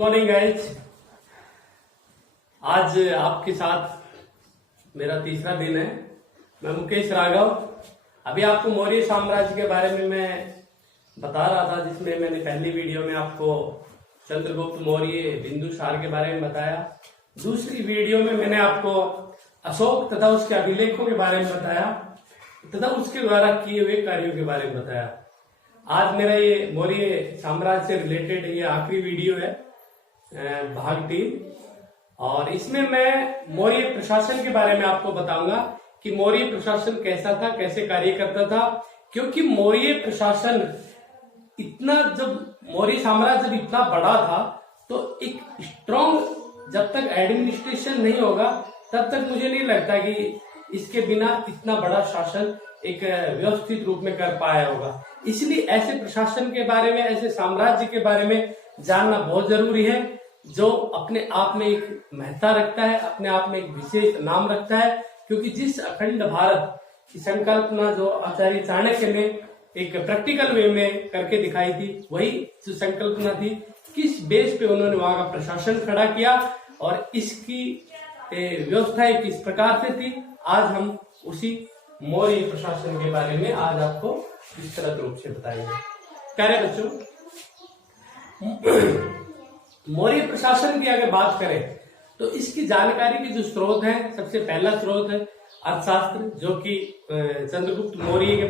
Morning guys. आज आपके साथ मेरा तीसरा दिन है। मैं मुकेश राघव। अभी आपको मौर्य साम्राज्य के बारे में मैं बता रहा था, जिसमें मैंने पहली वीडियो में आपको चंद्रगुप्त मौर्य बिंदुसार के बारे में बताया। दूसरी वीडियो में मैंने आपको अशोक तथा उसके अभिलेखों के बारे में बताया तथा उसके द्वारा किए हुए कार्यों के बारे में बताया। आज मेरा ये मौर्य साम्राज्य से रिलेटेड ये आखिरी वीडियो है, भाग 3। और इसमें मैं मौर्य प्रशासन के बारे में आपको बताऊंगा कि मौर्य प्रशासन कैसा था, कैसे कार्य करता था। क्योंकि मौर्य प्रशासन जब मौर्य साम्राज्य जब इतना बड़ा था तो एक स्ट्रॉन्ग जब तक एडमिनिस्ट्रेशन नहीं होगा तब तक मुझे नहीं लगता कि इसके बिना इतना बड़ा शासन एक व्यवस्थित रूप में कर पाया होगा। इसलिए ऐसे प्रशासन के बारे में, ऐसे साम्राज्य के बारे में जानना बहुत जरूरी है, जो अपने आप में एक महत्ता रखता है, अपने आप में एक विशेष नाम रखता है। क्योंकि जिस अखंड भारत की संकल्पना जो आचार्य चाणक्य ने एक प्रैक्टिकल वे में करके दिखाई थी, वही जो संकल्पना थी, किस बेस पे उन्होंने वहां का प्रशासन खड़ा किया और इसकी व्यवस्था किस प्रकार से थी, आज हम उसी मौर्य प्रशासन के बारे में आज आपको विस्तृत रूप से बताएंगे। प्यारे बच्चों, मौर्य प्रशासन की अगर बात करें तो इसकी जानकारी के जो स्रोत हैं, सबसे पहला स्रोत है अर्थशास्त्र, जो कि चंद्रगुप्त मौर्य के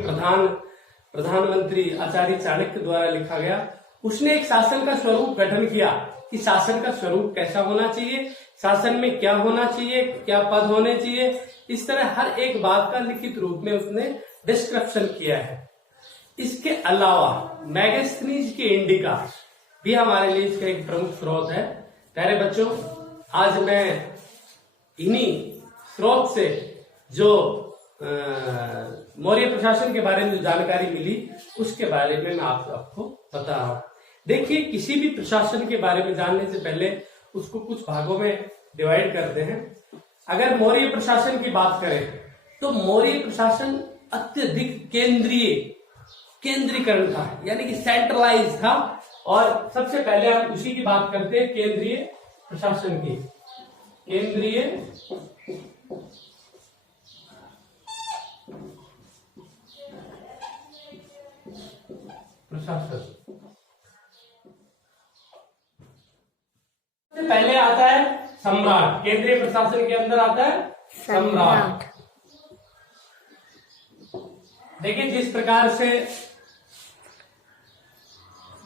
प्रधानमंत्री आचार्य चाणक्य द्वारा लिखा गया। उसने एक शासन का स्वरूप गठन किया कि शासन का स्वरूप कैसा होना चाहिए, शासन में क्या होना चाहिए, क्या पद होने चाहिए, इस तरह हर एक बात का लिखित रूप में उसने डिस्क्रिप्शन किया है। इसके अलावा मैगस्थनीज के इंडिका भी हमारे लिए इसका एक प्रमुख स्रोत है। प्यारे बच्चों, आज मैं इन्हीं स्रोत से जो मौर्य प्रशासन के बारे में जो जानकारी मिली उसके बारे में मैं आपको बता रहा हूं। देखिए, किसी भी प्रशासन के बारे में जानने से पहले उसको कुछ भागों में डिवाइड करते हैं। अगर मौर्य प्रशासन की बात करें तो मौर्य प्रशासन अत्यधिक केंद्रीकरण था, यानी कि सेंट्रलाइज था। और सबसे पहले हम उसी की बात करते हैं, केंद्रीय प्रशासन की। केंद्रीय प्रशासन सबसे पहले आता है सम्राट। केंद्रीय प्रशासन के अंदर आता है सम्राट। देखिए, जिस प्रकार से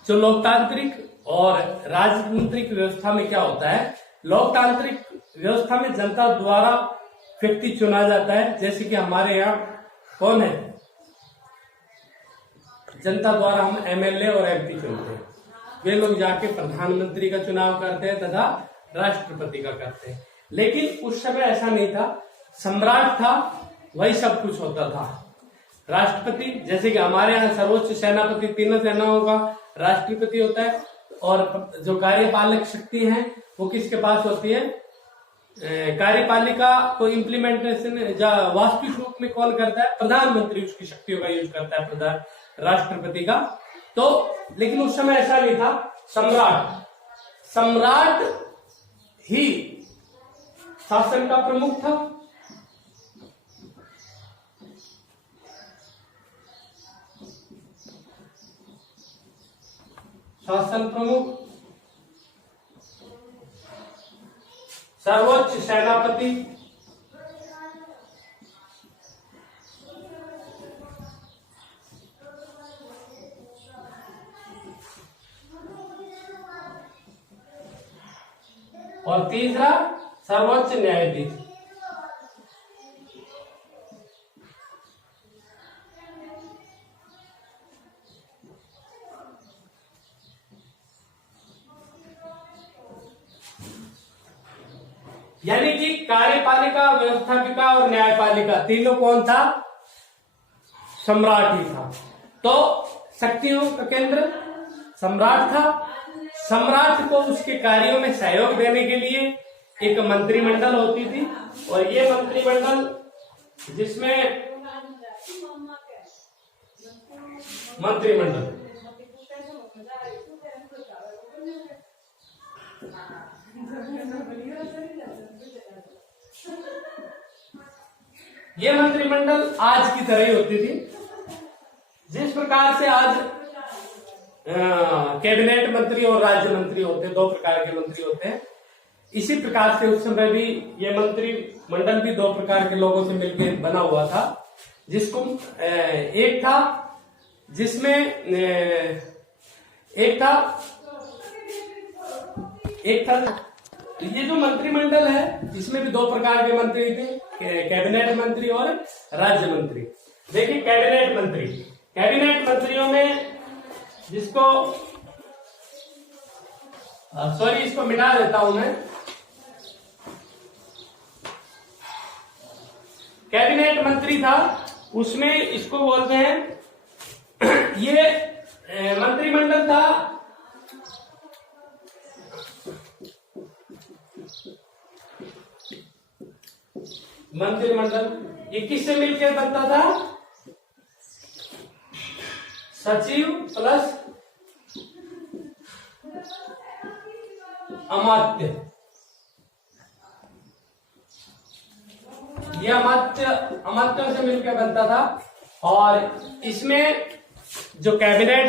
जो लोकतांत्रिक और राजनीतिक व्यवस्था में क्या होता है, लोकतांत्रिक व्यवस्था में जनता द्वारा व्यक्ति चुना जाता है। जैसे कि हमारे यहाँ कौन है, जनता द्वारा हम एमएलए और एमपी चुनते हैं। वे लोग जाके प्रधानमंत्री का चुनाव करते हैं तथा राष्ट्रपति का करते हैं। लेकिन उस समय ऐसा नहीं था, सम्राट था, वही सब कुछ होता था। राष्ट्रपति, जैसे कि हमारे यहाँ सर्वोच्च सेनापति तीनों सेनाओं का राष्ट्रपति होता है, और जो कार्यपालक शक्ति है वो किसके पास होती है, कार्यपालिका को इम्प्लीमेंटेशन वास्तविक रूप में कौन करता है, प्रधानमंत्री उसकी शक्तियों का यूज करता है, राष्ट्रपति का। तो लेकिन उस समय ऐसा नहीं था। सम्राट ही शासन का प्रमुख था। शासन प्रमुख, सर्वोच्च सेनापति, और तीसरा सर्वोच्च न्यायाधीश। यानी कि कार्यपालिका, व्यवस्थापिका और न्यायपालिका तीनों कौन था, सम्राट ही था। तो शक्तियों का केंद्र सम्राट था। सम्राट को उसके कार्यों में सहयोग देने के लिए एक मंत्रिमंडल होती थी, और ये मंत्रिमंडल जिसमें मंत्रिमंडल ये मंत्रिमंडल आज की तरह ही होती थी। जिस प्रकार से आज कैबिनेट मंत्री और राज्य मंत्री होते हैं, दो प्रकार के मंत्री होते हैं, इसी प्रकार से उस समय भी ये मंत्रिमंडल भी दो प्रकार के लोगों से मिलकर बना हुआ था। जिसको एक था जिसमें एक था ये जो मंत्रिमंडल है इसमें भी दो प्रकार के मंत्री थे, कैबिनेट मंत्री और राज्य मंत्री। देखिए कैबिनेट मंत्रियों में जिसको इसको मिटा देता हूं मैं। कैबिनेट मंत्री था, उसमें इसको बोलते हैं, ये मंत्रिमंडल था ये किससे मिलकर बनता था? सचिव प्लस अमात्य। ये अमात्यों से मिलकर बनता था। और इसमें जो कैबिनेट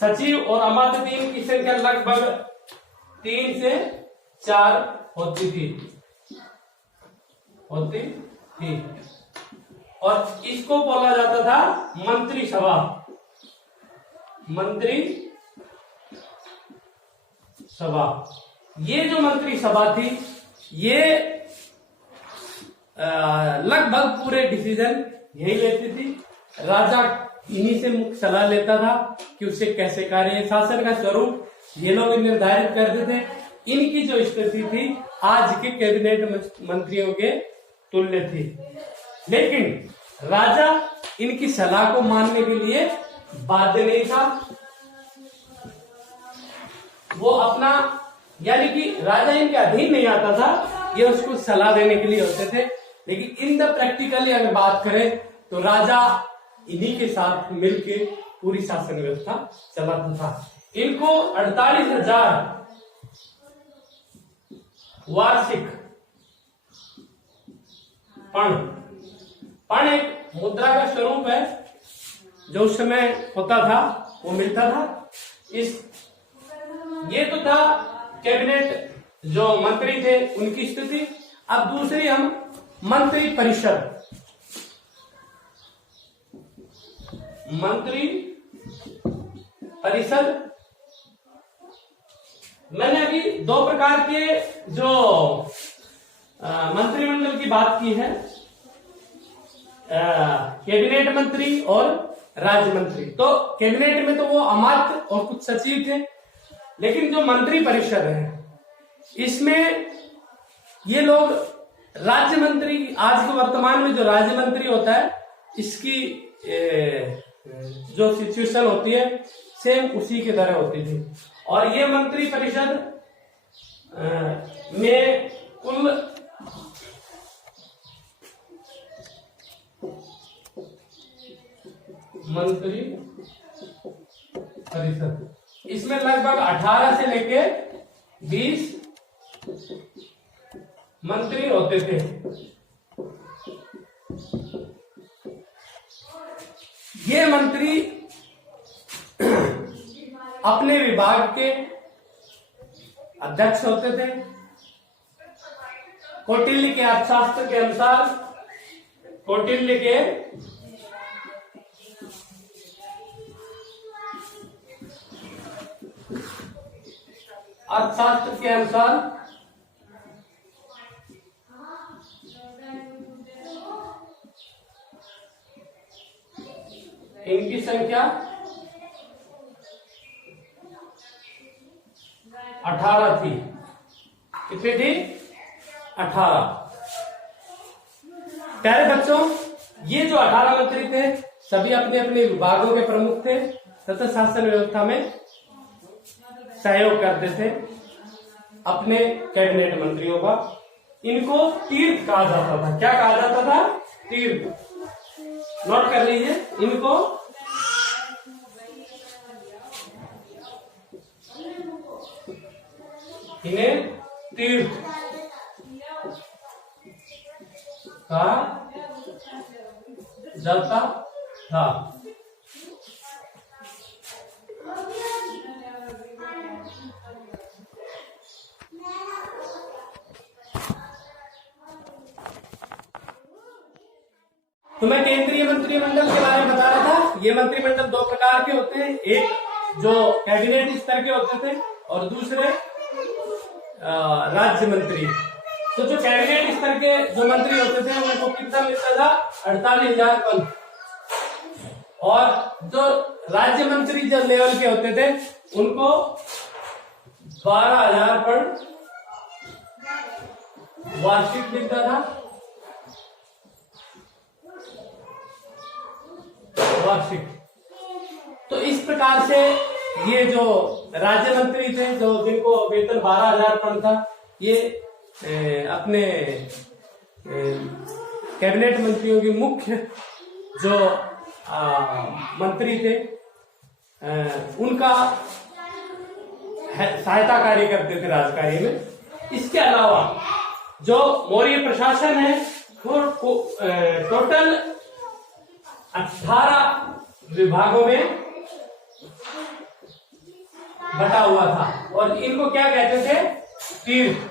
सचिव और अमात्य टीम की संख्या लगभग 3 से 4 होती थी। और इसको बोला जाता था मंत्रिसभा। ये जो मंत्रिसभा थी ये लगभग पूरे डिसीजन यही लेती थी। राजा इन्हीं से मुख्य सलाह लेता था कि उससे कैसे कार्य शासन का स्वरूप ये लोग निर्धारित करते थे। इनकी जो स्थिति थी आज के कैबिनेट मंत्रियों के तुल्य थी, लेकिन राजा इनकी सलाह को मानने के लिए बाध्य नहीं था। वो अपना यानी कि राजा इनके अधीन नहीं आता था, ये उसको सलाह देने के लिए होते थे। लेकिन इन द प्रैक्टिकली अगर बात करें तो राजा इन्हीं के साथ मिलकर पूरी शासन व्यवस्था चलाता था। इनको 48,000 वार्षिक पण एक मुद्रा का स्वरूप है जो उस समय होता था, वो मिलता था। ये तो था कैबिनेट जो मंत्री थे उनकी स्थिति। अब दूसरी हम मंत्री परिषद। मैंने अभी दो प्रकार के जो मंत्रिमंडल की बात की है, कैबिनेट मंत्री और राज्य मंत्री। तो कैबिनेट में तो वो अमात्य और कुछ सचिव थे, लेकिन जो मंत्री परिषद है इसमें ये लोग राज्य मंत्री, आज के वर्तमान में जो राज्य मंत्री होता है इसकी जो सिचुएशन होती है सेम उसी की तरह होती थी। और ये मंत्री परिषद में कुल मंत्री परिषद इसमें लगभग 18 से लेके 20 मंत्री होते थे। ये मंत्री अपने विभाग के अध्यक्ष होते थे। कौटिल्य के अर्थशास्त्र के अनुसार, कौटिल्य के अर्थशास्त्र के अनुसार इनकी संख्या 18 थी। कितनी थी? 18। प्यारे बच्चों, ये जो 18 मंत्री थे सभी अपने अपने विभागों के प्रमुख थे तथा शासन व्यवस्था में सहयोग करते थे अपने कैबिनेट मंत्रियों का। इनको तीर्थ कहा जाता था। क्या कहा जाता था? तीर्थ। नोट कर लीजिए, इनको इन्हें तीर्थ कहा जाता था। तो मैं केंद्रीय मंत्रिमंडल के बारे में बता रहा था। ये मंत्रिमंडल दो प्रकार के होते हैं, एक जो कैबिनेट स्तर के होते थे और दूसरे राज्य मंत्री। तो जो कैबिनेट स्तर के जो मंत्री होते थे उनको कितना मिलता था? 48,000 पद। और जो राज्य मंत्री जो लेवल के होते थे उनको 12,000 पद वार्षिक मिलता था, वार्षिक। तो इस प्रकार से ये जो राज्य मंत्री थे जो जिनको वेतन 12,000 पद था, ये अपने कैबिनेट मंत्रियों के मुख्य जो मंत्री थे उनका सहायता कार्य करते थे राजकार्य में। इसके अलावा जो मौर्य प्रशासन है वो टोटल 18 विभागों में बटा हुआ था और इनको क्या कहते थे? तीर्थ।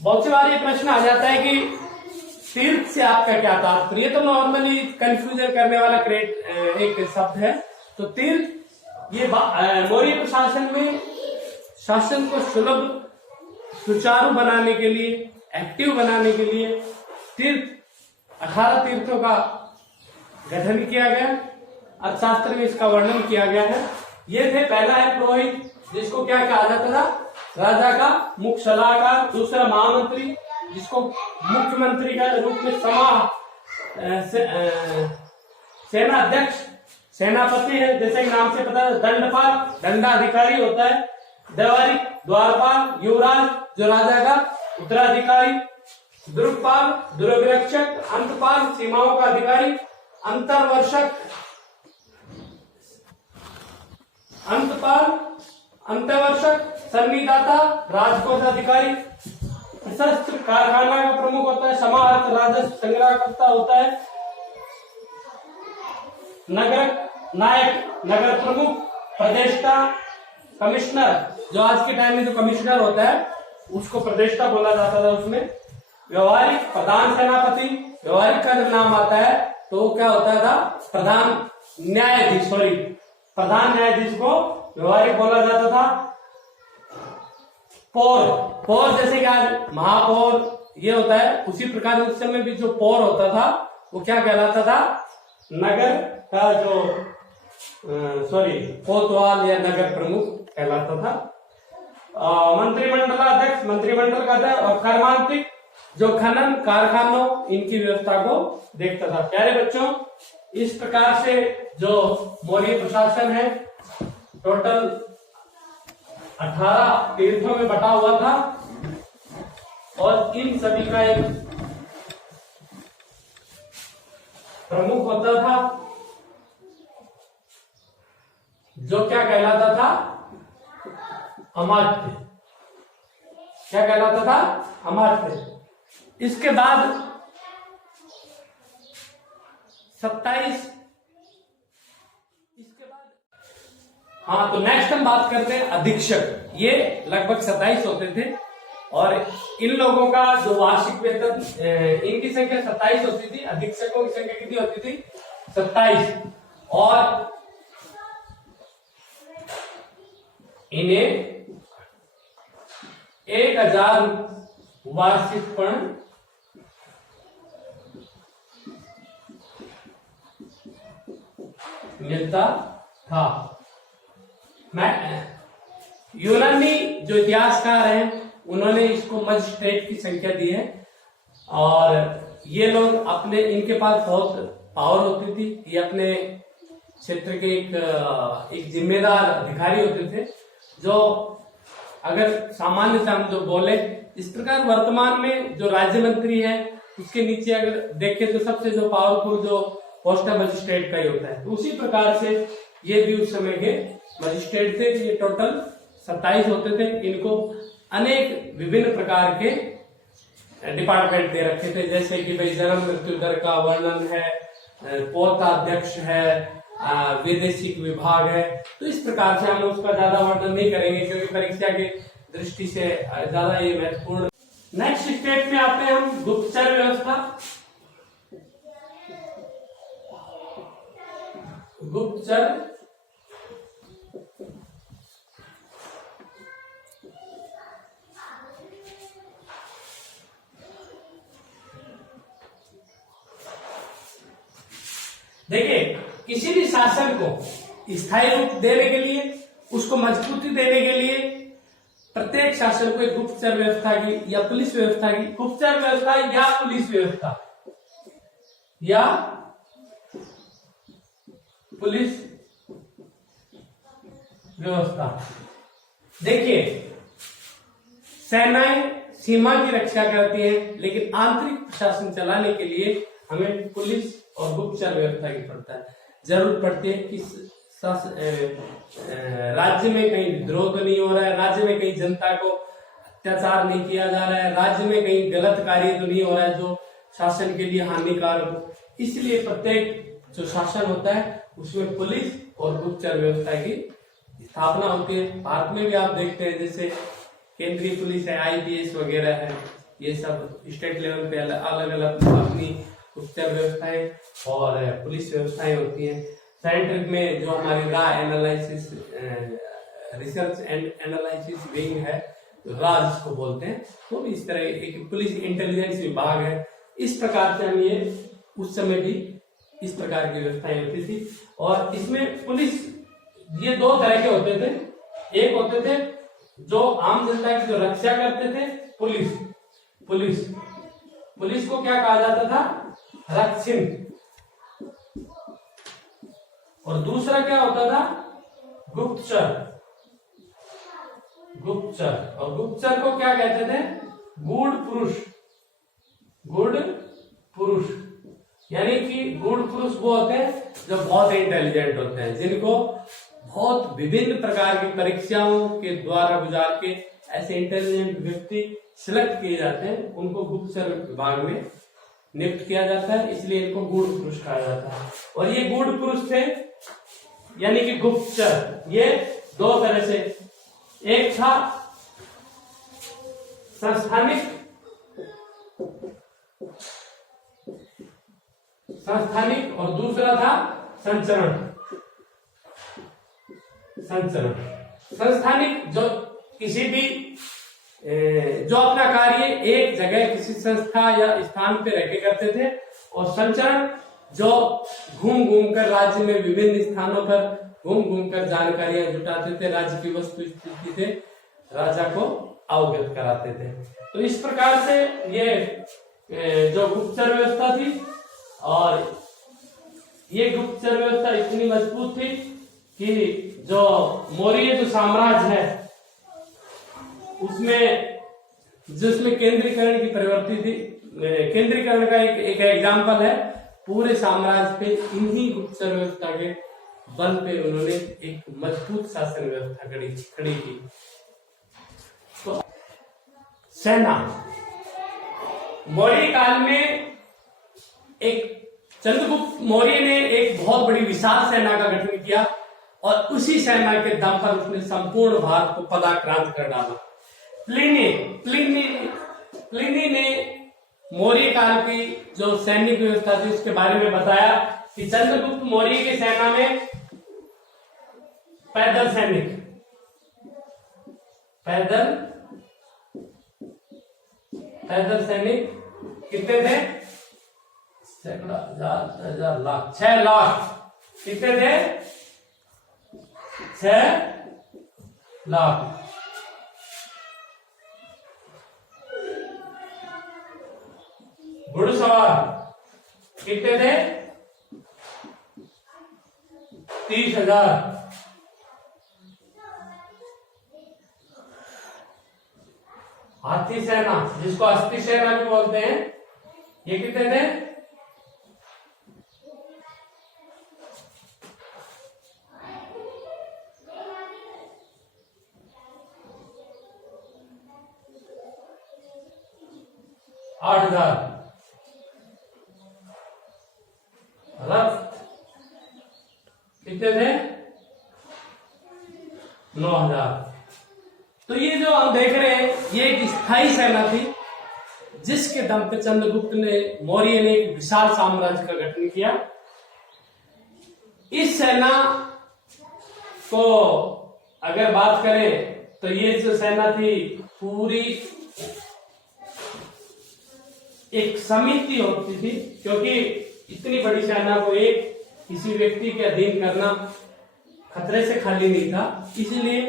बहुत सी बार ये प्रश्न आ जाता है कि तीर्थ से आपका क्या तात्पर्य? तो नॉर्मली कंफ्यूजन करने वाला एक शब्द है। तो तीर्थ ये मौर्य प्रशासन में शासन को सुलभ सुचारू बनाने के लिए, एक्टिव बनाने के लिए तीर्थ 18 तीर्थों का गठन किया गया। अर्थशास्त्र में इसका वर्णन किया गया है। ये थे, पहला है पुरोहित, जिसको क्या कहा जाता था? राजा का मुख्य सलाहकार। दूसरा महामंत्री, जिसको मुख्यमंत्री का रूप में सेना अध्यक्ष, सेनापति है, जैसे कि नाम से पता है। दंडपाल, दंडाधिकारी होता है। द्वारिक, द्वारपाल, युवराज जो राजा का उत्तराधिकारी। दुर्गपाल, दुर्गरक्षक। अंतपाल, सीमाओं का अधिकारी। अंतर्वर्षक, अंतपाल, अंतवर्षक, संविदाता, राजकोष अधिकारी। सशस्त्र कारखाना का प्रमुख होता है। समाहर्त, राजस्व संग्रहकर्ता होता है। नगर नायक, नगर प्रमुख। प्रदेष्टा, कमिश्नर, जो आज के टाइम में जो कमिश्नर होता है उसको प्रदेष्टा बोला जाता था उसमें। व्यवहारिक, प्रधान सेनापति। व्यवहारिक का जब नाम आता है तो वो क्या होता था? प्रधान न्यायाधीश, सॉरी प्रधान न्यायाधीश को व्यवहारिक बोला जाता था। पौर, पौर जैसे कि आज महापौर ये होता है, उसी प्रकार उस समय भी जो पौर होता था वो क्या कहलाता था? नगर का जो कोतवाल या नगर प्रमुख कहलाता था। मंत्रिमंडलाध्यक्ष, मंत्रिमंडल का अध्यक्ष। और कर्मांतिक, जो खनन कारखानों इनकी व्यवस्था को देखता था। प्यारे बच्चों, इस प्रकार से जो मौर्य प्रशासन है टोटल 18 तीर्थों में बटा हुआ था और इन सभी का एक प्रमुख होता था जो क्या कहलाता था? अमात्य। क्या कहलाता था? अमात्य। इसके बाद 27, इसके बाद हाँ, तो नेक्स्ट हम बात करते हैं अधीक्षक। ये लगभग 27 होते थे और इन लोगों का जो वार्षिक वेतन, इनकी संख्या 27 होती थी। अधीक्षकों की संख्या कितनी होती थी? 27। और इन्हें 1,000 वार्षिक पद मिलता था। यूनानी जो इतिहासकार हैं उन्होंने इसको मजिस्ट्रेट की संख्या दी है और ये लोग अपने, इनके पास बहुत पावर होती थी। ये अपने क्षेत्र के एक जिम्मेदार अधिकारी होते थे जो अगर सामान्य से हम जो बोले, इस प्रकार वर्तमान में जो राज्य मंत्री है उसके नीचे अगर देखें तो सबसे जो पावरफुल जो पोस्ट है मजिस्ट्रेट का ही होता है। तो उसी प्रकार से ये भी उस समय के मजिस्ट्रेट थे। ये टोटल 27 होते थे। इनको अनेक विभिन्न प्रकार के डिपार्टमेंट दे रखे थे, जैसे कि भाई जन्म मृत्यु दर का वर्णन है, पोताध्यक्ष है, वैदेशिक विभाग है। तो इस प्रकार से हम उसका ज्यादा वर्णन नहीं करेंगे क्योंकि परीक्षा के दृष्टि से ज्यादा ये महत्वपूर्ण। नेक्स्ट स्टेप में आते हैं हम गुप्तचर व्यवस्था। गुप्तचर देखिए, किसी भी शासन को स्थायी रूप देने के लिए, उसको मजबूती देने के लिए प्रत्येक शासन को एक गुप्तचर व्यवस्था की या पुलिस व्यवस्था की, गुप्तचर व्यवस्था या पुलिस व्यवस्था या पुलिस व्यवस्था। देखिए, सेनाएं सीमा की रक्षा करती हैं, लेकिन आंतरिक प्रशासन चलाने के लिए हमें पुलिस और गुप्तचर व्यवस्था की जरूरत पड़ती है कि राज्य में कहीं विद्रोह तो नहीं हो रहा है, राज्य में कहीं जनता को अत्याचार नहीं किया जा रहा है, राज्य में कहीं गलत कार्य तो नहीं हो रहा है जो शासन के लिए हानिकारक हो। इसलिए प्रत्येक जो शासन होता है उसमें पुलिस और गुप्तचर व्यवस्था की स्थापना होती है। भारत में भी आप देखते हैं, जैसे केंद्रीय पुलिस है, IPS वगैरह है, ये सब स्टेट लेवल पे अलग अलग अपनी गुप्तचर व्यवस्थाएं और पुलिस व्यवस्थाएं होती हैं। सेंटर में जो हमारी raw analysis research and analysis wing है, राज जिसको बोलते हैं, वो भी इस तरह एक पुलिस इंटेलिजेंस विभाग है। इस प्रकार से हम ये उस समय भी इस प्रकार की व्यवस्थाएं होती थी। और इसमें पुलिस ये दो तरह के होते थे। एक होते थे जो आम जनता की जो रक्षा करते थे, पुलिस को क्या कहा जाता था? रक्षित। और दूसरा क्या होता था? गुप्तचर। और गुप्तचर को क्या कहते थे? गूढ़ पुरुष। यानी कि गूढ़ पुरुष वो होते हैं जो बहुत इंटेलिजेंट होते हैं, जिनको बहुत विभिन्न प्रकार की परीक्षाओं के द्वारा गुजार के ऐसे इंटेलिजेंट व्यक्ति सिलेक्ट किए जाते हैं, उनको गुप्तचर विभाग में नियुक्त किया जाता है। इसलिए इनको गूढ़ पुरुष कहा जाता है। और ये गूढ़ पुरुष थे, यानी कि गुप्तचर, ये दो तरह से, एक था संस्थानिक और दूसरा था संचरण। संस्थानिक जो किसी भी जो अपना कार्य एक जगह किसी संस्था या स्थान पे रह के करते थे, और संचरण जो घूम कर राज्य में विभिन्न स्थानों पर घूम कर जानकारियां जुटाते थे, राज्य की वस्तु स्थिति से राजा को अवगत कराते थे। तो इस प्रकार से ये जो गुप्तचर व्यवस्था थी, और ये गुप्तचर व्यवस्था इतनी मजबूत थी कि जो मौर्य जो साम्राज्य है उसमें जिसमें केंद्रीकरण की प्रवृत्ति थी, केंद्रीकरण का एक एग्जाम्पल है, पूरे साम्राज्य पे इन्हीं गुप्तचर व्यवस्था के बल पे उन्होंने एक मजबूत शासन व्यवस्था खड़ी की। तो सेना, मौर्य काल में एक चंद्रगुप्त मौर्य ने एक बहुत बड़ी विशाल सेना का गठन किया, और उसी सेना के दम पर उसने संपूर्ण भारत को पदाक्रांत कर डाला। प्लिनी ने मौर्य काल की जो सैनिक व्यवस्था थी उसके बारे में बताया कि चंद्रगुप्त मौर्य की सेना में पैदल सैनिक कितने थे? सैकड़ा, हजार, लाख, 6 लाख। कितने थे? 6 लाख। घुड़सवार कितने थे? 30,000। हाथी सेना, जिसको अस्थि सेना भी बोलते हैं, ये कितने थे? 1 8,000 रथ कितने थे? 9,000। तो ये जो हम देख रहे हैं ये एक स्थायी सेना थी जिसके दम पे चंद्रगुप्त ने मौर्य ने एक विशाल साम्राज्य का गठन किया। इस सेना को अगर बात करें तो ये जो सेना थी पूरी एक समिति होती थी, क्योंकि इतनी बड़ी सेना को एक किसी व्यक्ति के अधीन करना खतरे से खाली नहीं था। इसलिए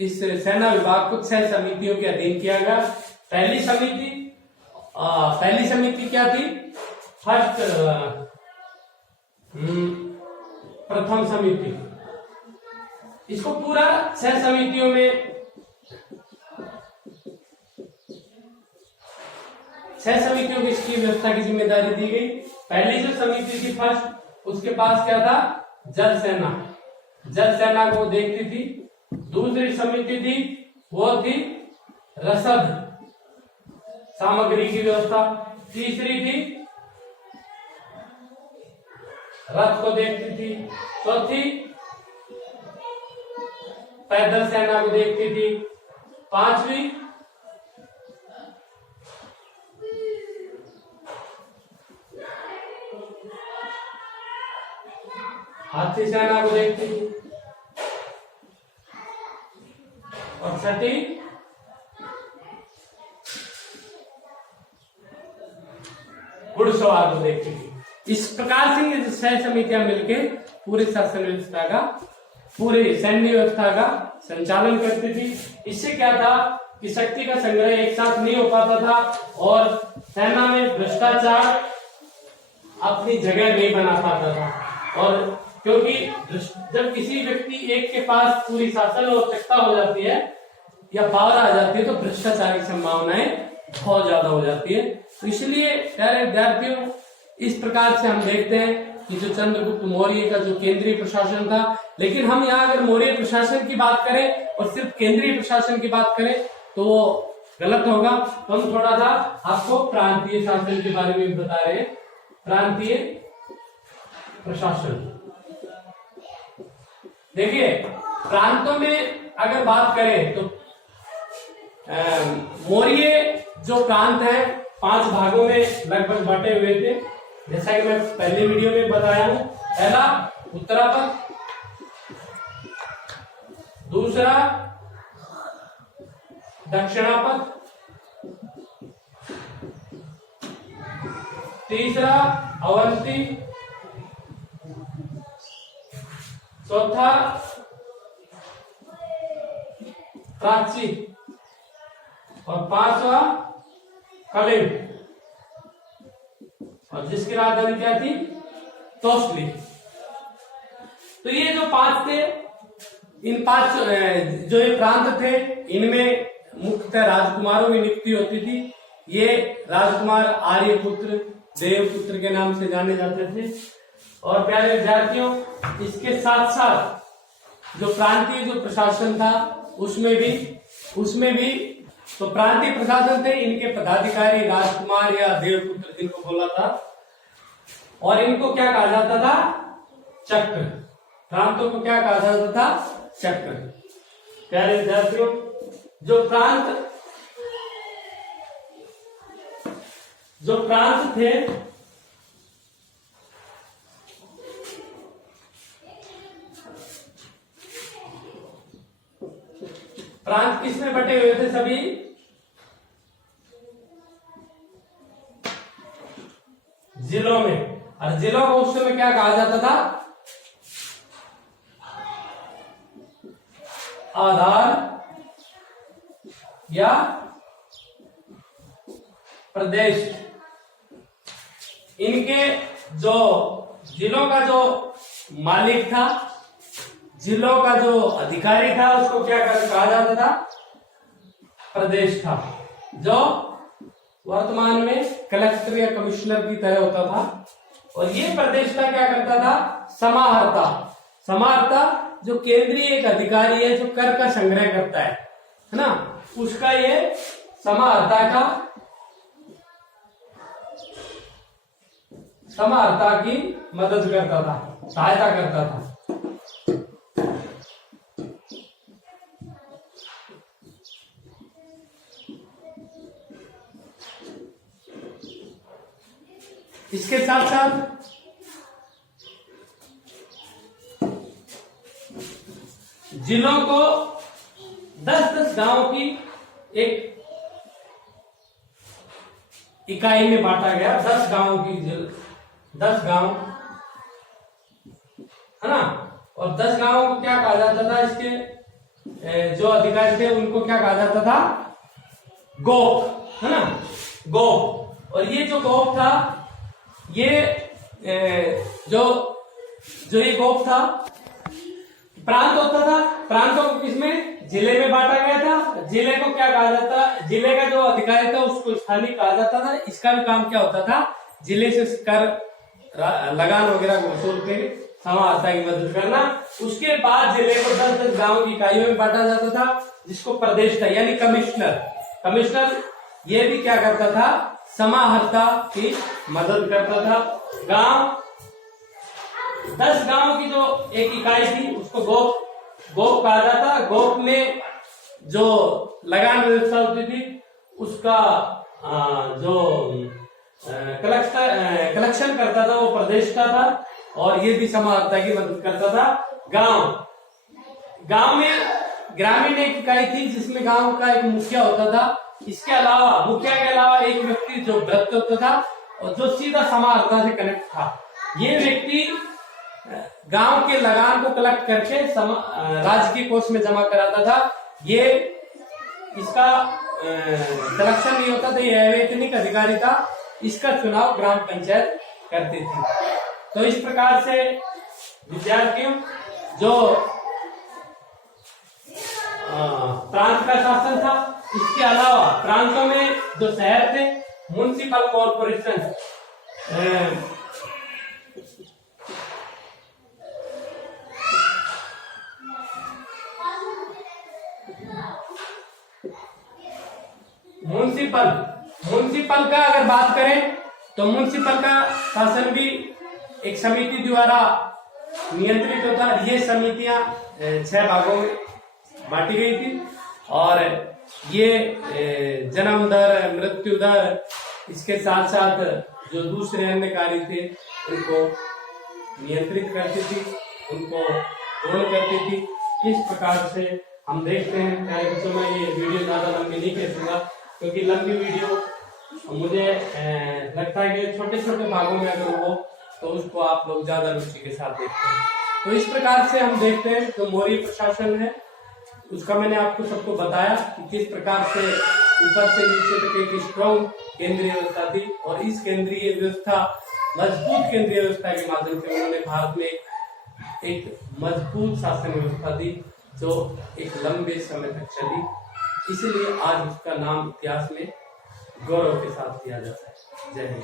इस सेना विभाग को 6 समितियों के अधीन किया गया। पहली समिति क्या थी? प्रथम समिति। इसको पूरा 6 समितियों में 6 समितियों की इसकी व्यवस्था की जिम्मेदारी दी गई। पहली जो समिति थी फर्स्ट, उसके पास क्या था? जल सेना, जल सेना को देखती थी। दूसरी समिति थी वो थी रसद सामग्री की व्यवस्था। तीसरी थी रथ को देखती थी। चौथी पैदल सेना को देखती थी। पांचवी हाथी सेना को देखती थी। और छठी घुड़सवार को देखती थी। इस प्रकार से ये 6 समितियां मिलके पूरे शासन व्यवस्था का, पूरे सैन्य व्यवस्था का संचालन करती थी। इससे क्या था कि शक्ति का संग्रह एक साथ नहीं हो पाता था और सेना में भ्रष्टाचार अपनी जगह नहीं बना पाता था। और क्योंकि जब किसी व्यक्ति एक के पास पूरी शासन और सत्ता हो जाती है या पावर आ जाती है तो भ्रष्टाचार की संभावनाएं बहुत ज्यादा हो जाती है। तो इसलिए प्यारे विद्यार्थियों, इस प्रकार से हम देखते हैं कि जो चंद्रगुप्त मौर्य का जो केंद्रीय प्रशासन था, लेकिन हम यहाँ अगर मौर्य प्रशासन की बात करें और सिर्फ केंद्रीय प्रशासन की बात करें तो वो गलत होगा। तो हम थोड़ा सा आपको प्रांतीय शासन के बारे में बता रहे हैं। प्रांतीय प्रशासन, देखिए प्रांतों में अगर बात करें तो मौर्य जो प्रांत है 5 भागों में लगभग बांटे हुए थे, जैसा कि मैं पहले वीडियो में बताया हूं। पहला उत्तरापथ, दूसरा दक्षिणापथ, तीसरा अवंती, चौथा प्राची और 5वां कलिंग, और जिसकी राजधानी क्या थी? तोसली। तो ये जो 5 थे, इन 5 जो ये प्रांत थे, इनमें मुख्यतः राजकुमारों की नियुक्ति होती थी। ये राजकुमार आर्यपुत्र, देवपुत्र के नाम से जाने जाते थे। और प्यारे विद्यार्थियों, इसके साथ साथ जो प्रांतीय जो प्रशासन था उसमें भी तो प्रांतीय प्रशासन थे, इनके पदाधिकारी राजकुमार या देवपुत्र जिनको बोला था, और इनको क्या कहा जाता था? चक्र। प्रांतों को क्या कहा जाता था? चक्र। प्यारे विद्यार्थियों, जो प्रांत थे प्रांत किसमें बटे हुए थे? सभी जिलों में। और जिलों को उस समय क्या कहा जाता था? आधार या प्रदेश। इनके जो जिलों का जो मालिक था, जिलों का जो अधिकारी था, उसको क्या कहा जाता था? प्रदेश था, जो वर्तमान में कलेक्टर या कमिश्नर की तरह होता था। और ये प्रदेश का क्या करता था? समाहर्ता जो केंद्रीय एक अधिकारी है जो कर का संग्रह करता है ना, उसका ये समाहर्ता का समाहर्ता की मदद करता था, सहायता करता था। इसके साथ साथ जिलों को 10-10 गांव की एक इकाई में बांटा गया। 10 गांव की 10 गांव है ना। और 10 गांवों को क्या कहा जाता था, इसके जो अधिकारी थे उनको क्या कहा जाता था, गोप, है ना, गोप। और ये जो गोप था, ये जो ये गोप था, प्रांत होता था। प्रांतों को किसमें, जिले में बांटा गया था। जिले को क्या कहा जाता, जिले का जो अधिकारी था उसको स्थानीय कहा जाता था। इसका भी काम क्या होता था, जिले से कर लगान वगैरह को वसूल के समाहर्ता की मदद करना। उसके बाद जिले को 10-10 गांव की इकाइयों में बांटा जाता था, जिसको प्रदेश था यानी कमिश्नर ये भी क्या करता था, समाहर्ता की मदद करता था। गांव 10 गांव की जो एक इकाई थी उसको गोप कहा जाता। गोप में जो लगान व्यवस्था होती थी उसका जो कलेक्शन करता था वो प्रदेश का था, और ये भी समाहर्ता की मदद करता था। गांव में ग्रामीण एक इकाई थी जिसमें गांव का एक मुखिया होता था। इसके अलावा मुखिया के अलावा एक व्यक्ति जो भ्रष्ट होता था और जो सीधा समाहर्ता से कनेक्ट था। ये व्यक्ति गांव के लगान को कलेक्ट करके राजकीय कोष में जमा कराता था। ये इसका कलेक्शन नहीं होता था, ये अवैतनिक अधिकारी था। इसका चुनाव ग्राम पंचायत करती थी। तो इस प्रकार से विद्यार्थियों, जो प्रांत का शासन था, इसके अलावा प्रांतों में जो शहर थे, म्युनिसिपल कॉर्पोरेशन, म्युनिसिपल का अगर बात करें तो म्युनिसिपल का शासन भी एक समिति द्वारा नियंत्रित होता। ये समितियां 6 भागों में बांटी गई थी, और ये जन्म दर, मृत्यु दर, इसके साथ साथ जो दूसरे अन्य कार्य थे उनको नियंत्रित करती थी, उनको पूर्ण करती थी। इस प्रकार से हम देखते हैं। प्यारे बच्चों, मैं ये वीडियो ज्यादा लंबी नहीं खींचूंगा, क्योंकि लंबी वीडियो मुझे लगता है कि छोटे छोटे भागों में अगर हो तो उसको आप लोग ज्यादा रुचि के साथ देखते हैं। तो इस प्रकार से हम देखते हैं जो मौर्य प्रशासन है उसका मैंने आपको सबको बताया कि किस प्रकार से ऊपर से नीचे तक एक स्ट्रॉन्ग केंद्रीय व्यवस्था थी, और इस केंद्रीय व्यवस्था, मजबूत केंद्रीय व्यवस्था के माध्यम से उन्होंने भारत में एक मजबूत शासन व्यवस्था दी जो एक लंबे समय तक चली। इसलिए आज उसका नाम इतिहास में गौरव के साथ किया जाता है। जय हिंद।